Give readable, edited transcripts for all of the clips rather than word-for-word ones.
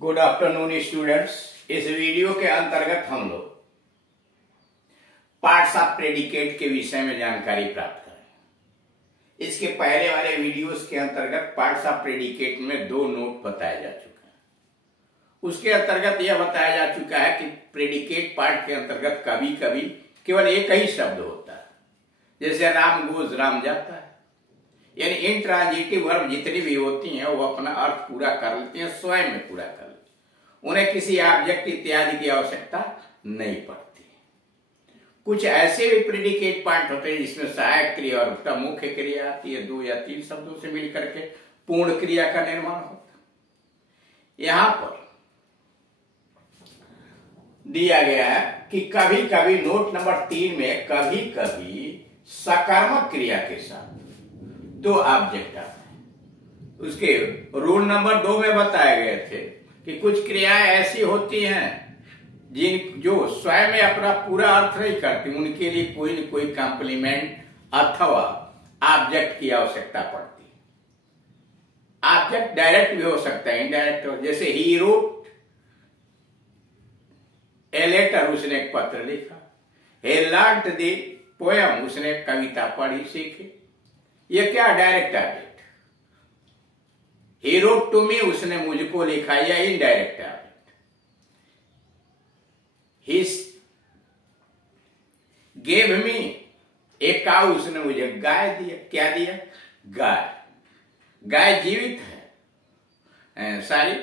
Good afternoon students. इस video के अंतर्गत हम लोग पार्ट्स ऑफ प्रेडिकेट के विषय में जानकारी प्राप्त करें। इसके पहले वाले वीडियोस के अंतर्गत पार्ट्स ऑफ प्रेडिकेट में 2 नोट बताया जा चुका है। उसके अंतर्गत यह बताया जा चुका है कि प्रेडिकेट पार्ट के अंतर्गत कभी कभी केवल एक ही शब्द होता है, जैसे राम गोज राम जाता है। यानी इंट्रांजिटिव वर्ब जितनी भी होती हैं वो अपना अर्थ पूरा कर लेती हैं, स्वयं में पूरा कर लेती हैं, उन्हें किसी ऑब्जेक्ट इत्यादि की आवश्यकता नहीं पड़ती। कुछ ऐसे भी प्रेडिकेट पार्ट होते हैं जिसमें सहायक क्रिया और मुख्य क्रिया आती है, 2 या 3 शब्दों से मिलकर के पूर्ण क्रिया का निर्माण होता है। यहां पर दिया गया है कि कभी कभी नोट नंबर 3 में कभी कभी सकर्मक क्रिया के साथ 2 ऑब्जेक्ट आते हैं। उसके रूल नंबर 2 में बताए गए थे कि कुछ क्रियाएं ऐसी होती हैं जो स्वयं में अपना पूरा अर्थ नहीं करती, उनके लिए कोई न कोई कॉम्प्लीमेंट अथवा ऑब्जेक्ट की आवश्यकता पड़ती है। ऑब्जेक्ट डायरेक्ट भी हो सकता है, इनडायरेक्ट हो, जैसे ही रोट ए लेटर, उसने एक पत्र लिखा। हे लर्न्ड द पोएम, उसने कविता पढ़ी सीखी। ये क्या direct object. He wrote to me, उसने मुझको लिखा, या indirect object. He gave me a cow, उसने मुझे गाय दिया। क्या दिया? गाय। गाय जीवित है, सॉरी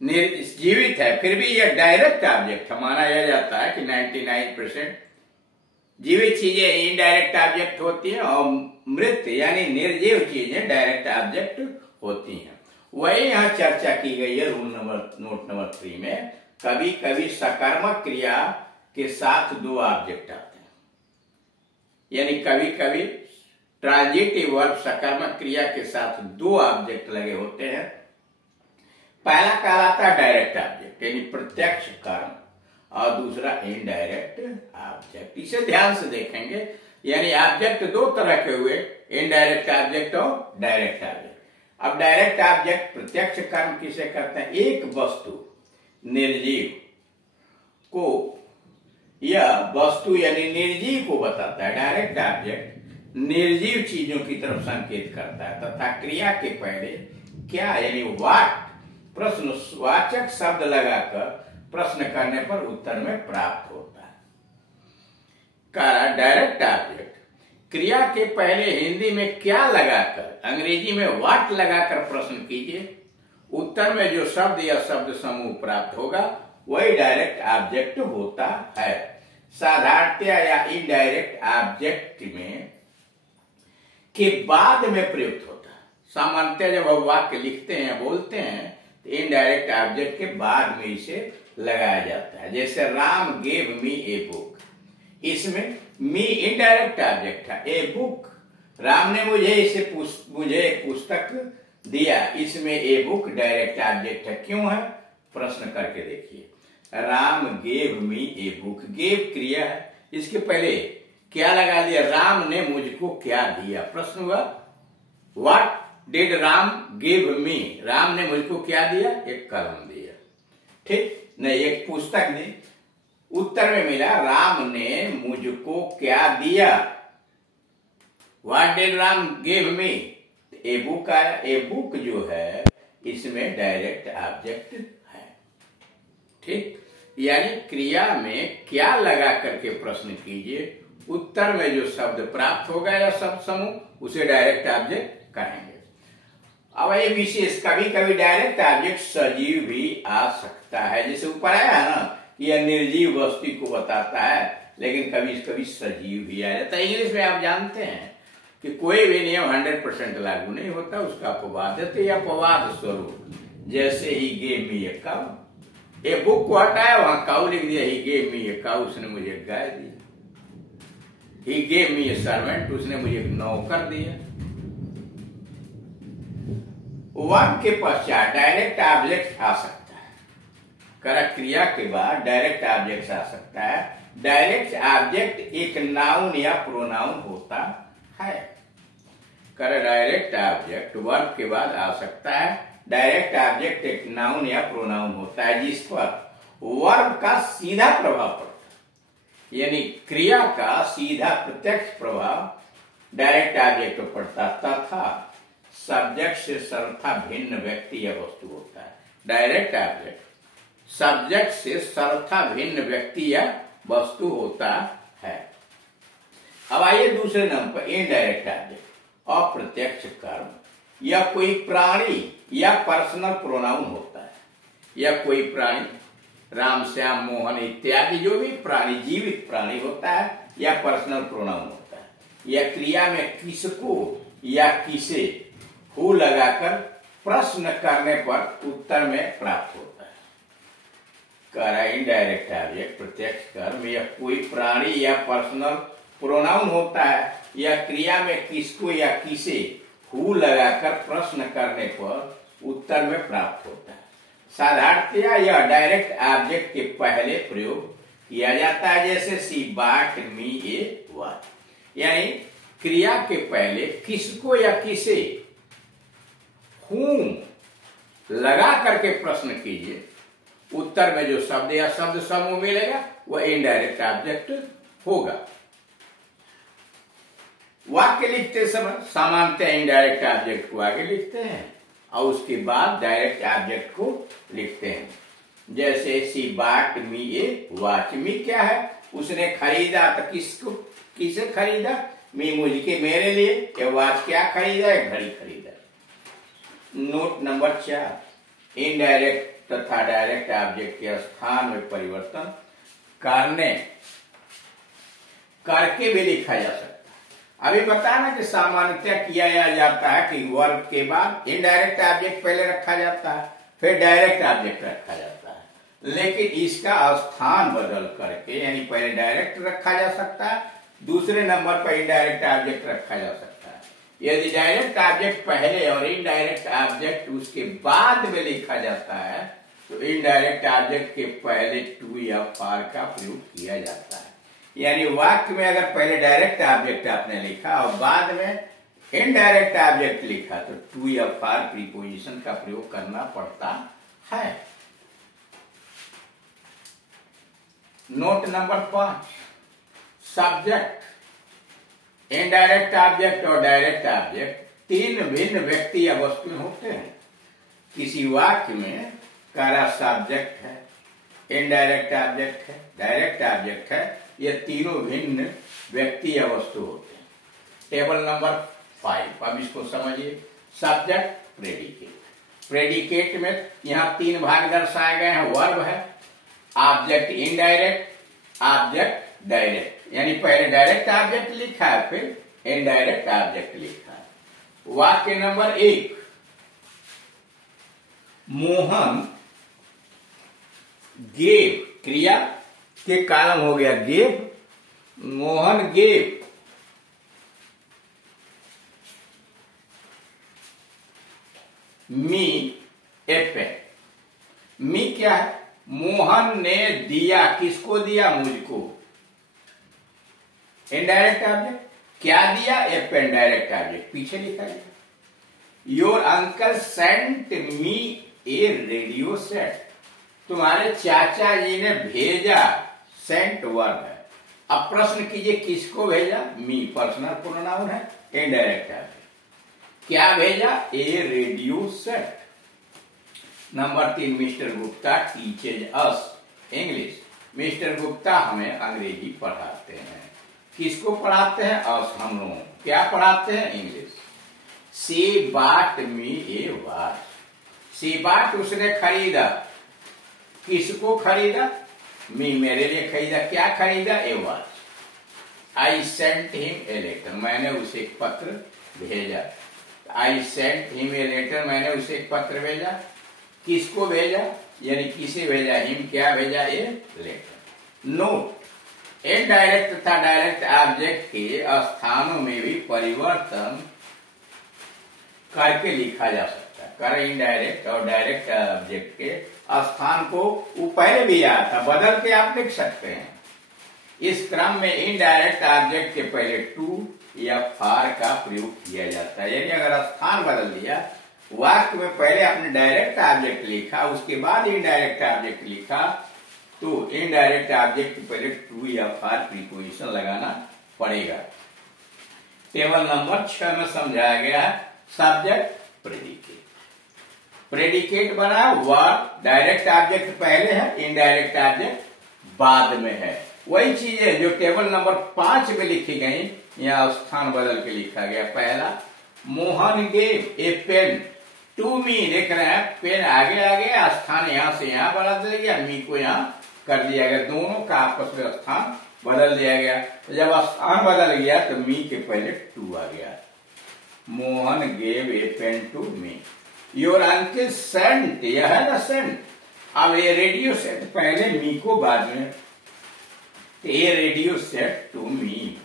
जीवित है, फिर भी यह डायरेक्ट ऑब्जेक्ट माना जाता है कि 99% जीवित चीजें इनडायरेक्ट ऑब्जेक्ट होती हैं और मृत यानी निर्जीव चीजें डायरेक्ट ऑब्जेक्ट होती हैं। वही यहां चर्चा की गई है नोट नंबर 3 में। कभी कभी सकर्मक क्रिया के साथ 2 ऑब्जेक्ट आते हैं, यानी कभी कभी ट्रांजिटिव वर्ब सकर्मक क्रिया के साथ 2 ऑब्जेक्ट लगे होते हैं। पहला कहलाता है डायरेक्ट ऑब्जेक्ट यानी प्रत्यक्ष कर्म, और दूसरा इनडायरेक्ट ऑब्जेक्ट। इसे ध्यान से देखेंगे, यानी ऑब्जेक्ट 2 तरह के हुए, इनडायरेक्ट ऑब्जेक्ट और डायरेक्ट ऑब्जेक्ट। अब डायरेक्ट ऑब्जेक्ट प्रत्यक्ष कर्म किसे कहते हैं? एक वस्तु निर्जीव को, यह वस्तु यानी निर्जीव को बताता है। डायरेक्ट ऑब्जेक्ट निर्जीव चीजों की तरफ संकेत करता है तथा क्रिया के पहले क्या यानी व्हाट प्रश्नवाचक शब्द लगाकर प्रश्न करने पर उत्तर में प्राप्त होता है। डायरेक्ट ऑब्जेक्ट क्रिया के पहले हिंदी में क्या लगाकर, अंग्रेजी में व्हाट लगाकर प्रश्न कीजिए। उत्तर में जो शब्द या शब्द समूह प्राप्त होगा वही डायरेक्ट ऑब्जेक्ट होता है। साधारणतया या इनडायरेक्ट ऑब्जेक्ट में के बाद में प्रयुक्त होता है। सामान्यतः जब हम वाक्य लिखते हैं, बोलते हैं, तो इनडायरेक्ट ऑब्जेक्ट के बाद में इसे लगाया जाता है। जैसे Ram gave me a book, इसमें मी इनडायरेक्ट ऑब्जेक्ट है। ए बुक, राम ने मुझे एक पुस्तक दिया, इसमें ए बुक डायरेक्ट ऑब्जेक्ट है। क्यों है? प्रश्न करके देखिए। Ram gave me a book, gave क्रिया है, इसके पहले क्या लगा दिया? राम ने मुझको क्या दिया। प्रश्न हुआ व्हाट डिड राम गिव मी, राम ने मुझको क्या दिया? एक कलम दिया, ठीक नहीं, एक पुस्तक दी। उत्तर में मिला राम ने मुझको क्या दिया। What did Ram give me, a book आया। ए बुक जो है इसमें डायरेक्ट ऑब्जेक्ट है, ठीक। यानी क्रिया में क्या लगा करके प्रश्न कीजिए, उत्तर में जो शब्द प्राप्त होगा या शब्द समूह, उसे डायरेक्ट ऑब्जेक्ट कहेंगे। अब ये विशेष कभी कभी डायरेक्ट ऑब्जेक्ट सजीव भी आ सकता है, जैसे ऊपर आया है ना, यह निर्जीव वस्तु को बताता है, लेकिन कभी कभी सजीव भी आ जाता है। इंग्लिश में आप जानते हैं कि कोई भी नियम 100% लागू नहीं होता, उसका अपवाद है, तो यह अपवाद स्वरूप। जैसे ही gave me a cow, a book को हटाया, वहां काउ लिख दिया। ही गेव मी ए काउ, उसने मुझे गाय दी। ही गेव मी ए सर्वेंट, उसने मुझे एक नौकर दिया। वर्ब के पश्चात डायरेक्ट ऑब्जेक्ट आ सकता है। करक क्रिया के बाद डायरेक्ट ऑब्जेक्ट आ सकता है। डायरेक्ट ऑब्जेक्ट एक नाउन या प्रोनाउन होता है। कर डायरेक्ट ऑब्जेक्ट वर्ब के बाद आ सकता है। डायरेक्ट ऑब्जेक्ट एक नाउन या प्रोनाउन होता है जिस पर वर्ब का सीधा प्रभाव पड़ता है, यानी क्रिया का सीधा प्रत्यक्ष प्रभाव डायरेक्ट ऑब्जेक्ट पर पड़ता तथा सब्जेक्ट से सर्वथा भिन्न व्यक्ति या वस्तु होता है। डायरेक्ट ऑब्जेक्ट सब्जेक्ट से सर्वथा भिन्न व्यक्ति या वस्तु होता है। अब आइए दूसरे नंबर पर इनडायरेक्ट ऑब्जेक्ट, अप्रत्यक्ष कर्म। यह कोई प्राणी या पर्सनल प्रोनाउन होता है। यह कोई प्राणी, राम श्याम मोहन इत्यादि जो भी प्राणी जीवित प्राणी होता है या पर्सनल प्रोनाउन होता है। यह क्रिया में किसको या किसे हु लगाकर प्रश्न करने पर उत्तर में प्राप्त होता है। करा इनडायरेक्ट ऑब्जेक्ट प्रत्यक्ष कर्म, यह कोई प्राणी या पर्सनल प्रोनाउन होता है। यह क्रिया में किसको या किसे हु लगाकर प्रश्न करने पर उत्तर में प्राप्त होता है। साधारणतया यह डायरेक्ट ऑब्जेक्ट के पहले प्रयोग किया जाता है, जैसे सी बाट मी ए वाच, यानी क्रिया के पहले किसको या किसे whom लगा करके प्रश्न कीजिए, उत्तर में जो शब्द या शब्द समूह मिलेगा वह इनडायरेक्ट ऑब्जेक्ट होगा। वाक्य लिखते समय सामान्यतः इनडायरेक्ट ऑब्जेक्ट को आगे लिखते हैं और उसके बाद डायरेक्ट ऑब्जेक्ट को लिखते हैं। जैसे सी बाट मी ए वॉच, मी क्या है, उसने खरीदा, तो किसको किसे खरीदा, मी मुझके मेरे लिए, ये वॉच क्या खरीदा है, घड़ी खरीदा। नोट नंबर 4, इनडायरेक्ट तथा डायरेक्ट ऑब्जेक्ट के स्थान में परिवर्तन करके भी लिखा जा सकता है। अभी बताना कि सामान्यतः किया जाता है कि वर्ब के बाद इनडायरेक्ट ऑब्जेक्ट पहले रखा जाता है, फिर डायरेक्ट ऑब्जेक्ट रखा जाता है, लेकिन इसका स्थान बदल करके, यानी पहले डायरेक्ट रखा जा सकता है, दूसरे नंबर पर इनडायरेक्ट ऑब्जेक्ट रखा जा सकता है। यदि डायरेक्ट ऑब्जेक्ट पहले और इनडायरेक्ट ऑब्जेक्ट उसके बाद में लिखा जाता है तो इनडायरेक्ट ऑब्जेक्ट के पहले टू या फॉर का प्रयोग किया जाता है। यानी वाक्य में अगर पहले डायरेक्ट ऑब्जेक्ट आपने लिखा और बाद में इनडायरेक्ट ऑब्जेक्ट लिखा तो टू या फॉर प्रीपोजिशन का प्रयोग करना पड़ता है। Note number 5, subject, indirect object और डायरेक्ट ऑब्जेक्ट तीन भिन्न व्यक्ति या वस्तु होते हैं। किसी वाक्य में करा सब्जेक्ट है, इनडायरेक्ट ऑब्जेक्ट है, डायरेक्ट ऑब्जेक्ट है, ये तीनों भिन्न व्यक्ति या वस्तु होते हैं। टेबल नंबर 5, अब इसको समझिए। Subject, predicate. प्रेडिकेट में यहां तीन भाग दर्शाए गए हैं, वर्ब है, ऑब्जेक्ट इनडायरेक्ट, ऑब्जेक्ट डायरेक्ट, यानी पहले डायरेक्ट ऑब्जेक्ट लिखा है फिर इनडायरेक्ट ऑब्जेक्ट लिखा है। वाक्य नंबर 1, मोहन गेव, क्रिया के कालम हो गया गेव, मोहन गेव मी ए पेन। मी क्या है, मोहन ने दिया, किसको दिया, मुझको, इनडायरेक्ट ऑब्जेक्ट। क्या दिया, ए पेन, डायरेक्ट ऑब्जेक्ट, पीछे लिखा गया। Your uncle sent me A radio set, तुम्हारे चाचा जी ने भेजा, सेंट वर्ब है। अब प्रश्न कीजिए किसको भेजा, मी पर्सनल प्रोनाउन है, इनडायरेक्ट ऑब्जेक्ट। क्या भेजा, a radio set. Number 3, Mister Gupta teaches us English, Mister Gupta हमें अंग्रेजी पढ़ाते हैं। किसको पढ़ाते हैं, अस, हम लोगों। क्या पढ़ाते हैं, इंग्लिश। सी बाट मी ए वॉच, सी बाट उसने खरीदा, किसको खरीदा, मी मेरे लिए खरीदा, क्या खरीदा, a watch. I sent him a letter, मैंने उसे एक पत्र भेजा। I sent him a letter, मैंने उसे एक पत्र भेजा। किसको भेजा, यानी किसे भेजा, हिम क्या भेजा, ए लेटर। नोट, इनडायरेक्ट तथा डायरेक्ट ऑब्जेक्ट के स्थानों में भी परिवर्तन करके लिखा जा सकता है। कर इनडायरेक्ट और डायरेक्ट ऑब्जेक्ट के स्थान को पहले भी आया था, बदल के आप लिख सकते हैं। इस क्रम में इनडायरेक्ट ऑब्जेक्ट के पहले टू या फार का प्रयोग किया जाता है। यानी अगर स्थान बदल दिया, वाक्य में पहले आपने डायरेक्ट ऑब्जेक्ट लिखा, उसके बाद इनडायरेक्ट ऑब्जेक्ट लिखा, तो इनडायरेक्ट ऑब्जेक्ट पहले टू या फार प्रीपोजिशन लगाना पड़ेगा। टेबल नंबर 6 में समझाया गया है सब्जेक्ट प्रेडिकेट। प्रेडिकेट बना वर्ब, डायरेक्ट ऑब्जेक्ट पहले है, इनडायरेक्ट ऑब्जेक्ट बाद में है। वही चीज है जो टेबल नंबर 5 में लिखी गई, यहाँ स्थान बदल के लिखा गया। पहला, Mohan gave a pen to me, देख रहे हैं पेन आगे आ गया, स्थान यहां से यहां बदल दिया गया, मी को यहां कर दिया गया, दोनों का आपस में स्थान बदल दिया गया। तो जब स्थान बदल गया तो मी के पहले टू आ गया। Mohan gave a pen to me. Your uncle sent, यह है ना सेंट, अब ये रेडियो सेट पहले मी को बाद में, a radio set to me.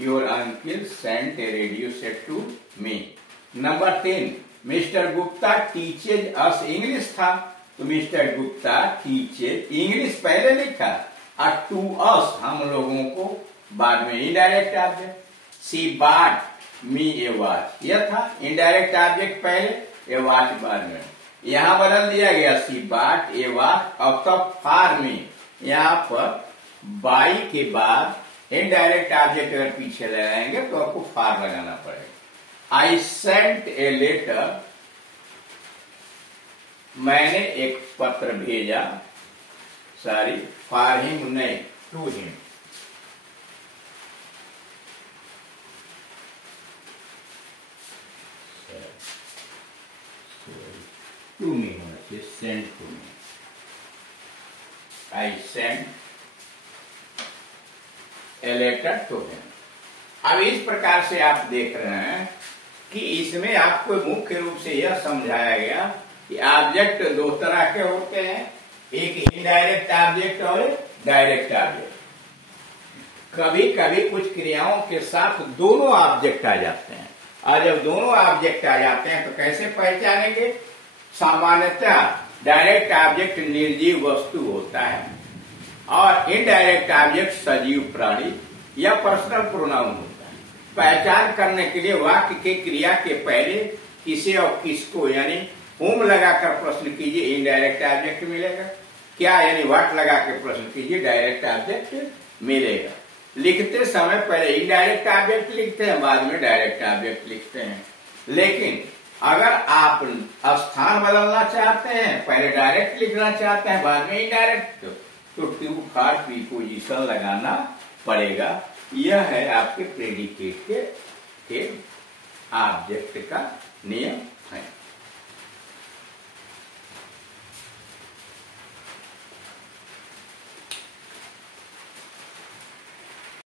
Your uncle sent a radio set to me. Number 10, Mister Gupta teaches us English था, तो मिस्टर गुप्ता टीचेज इंग्लिश पहले लिखा और टू अस हम लोगों को बाद में, इनडायरेक्ट ऑब्जेक्ट। सी बाट मी ए वॉच, यह था इनडायरेक्ट ऑब्जेक्ट पहले, ए वॉच बाद में। यहां बदल दिया गया सी बाट ए वॉच। अब तक फार में, यहां पर बाई के बाद इनडायरेक्ट ऑब्जेक्ट अगर पीछे ले आएंगे तो आपको फार लगाना पड़ेगा। आई सेंट ए लेटर, मैंने एक पत्र भेजा, सॉरी फॉर हिम नहीं, टू हिम। टू मी होना चाहिए, send to me. I send a letter to him. अब इस प्रकार से आप देख रहे हैं कि इसमें आपको मुख्य रूप से यह समझाया गया कि ऑब्जेक्ट दो तरह के होते हैं, एक इनडायरेक्ट ऑब्जेक्ट और डायरेक्ट ऑब्जेक्ट। कभी कभी कुछ क्रियाओं के साथ दोनों ऑब्जेक्ट आ जाते हैं, और जब दोनों ऑब्जेक्ट आ जाते हैं तो कैसे पहचानेंगे? सामान्यतः डायरेक्ट ऑब्जेक्ट निर्जीव वस्तु होता है और इनडायरेक्ट ऑब्जेक्ट सजीव प्राणी या पर्सनल प्रोनाउन होता है। पहचान करने के लिए वाक्य के क्रिया के पहले किसे और किसको यानी होम लगाकर प्रश्न कीजिए, इनडायरेक्ट ऑब्जेक्ट मिलेगा। क्या यानी व्हाट लगा के प्रश्न कीजिए, डायरेक्ट ऑब्जेक्ट मिलेगा। लिखते समय पहले इनडायरेक्ट ऑब्जेक्ट लिखते हैं, बाद में डायरेक्ट ऑब्जेक्ट लिखते हैं। लेकिन अगर आप स्थान बदलना चाहते हैं, पहले डायरेक्ट लिखना चाहते हैं, बाद में इनडायरेक्ट, तो टू फार प्रीपोजिशन लगाना पड़ेगा। यह है आपके प्रेडिकेट के ऑब्जेक्ट का नियम है।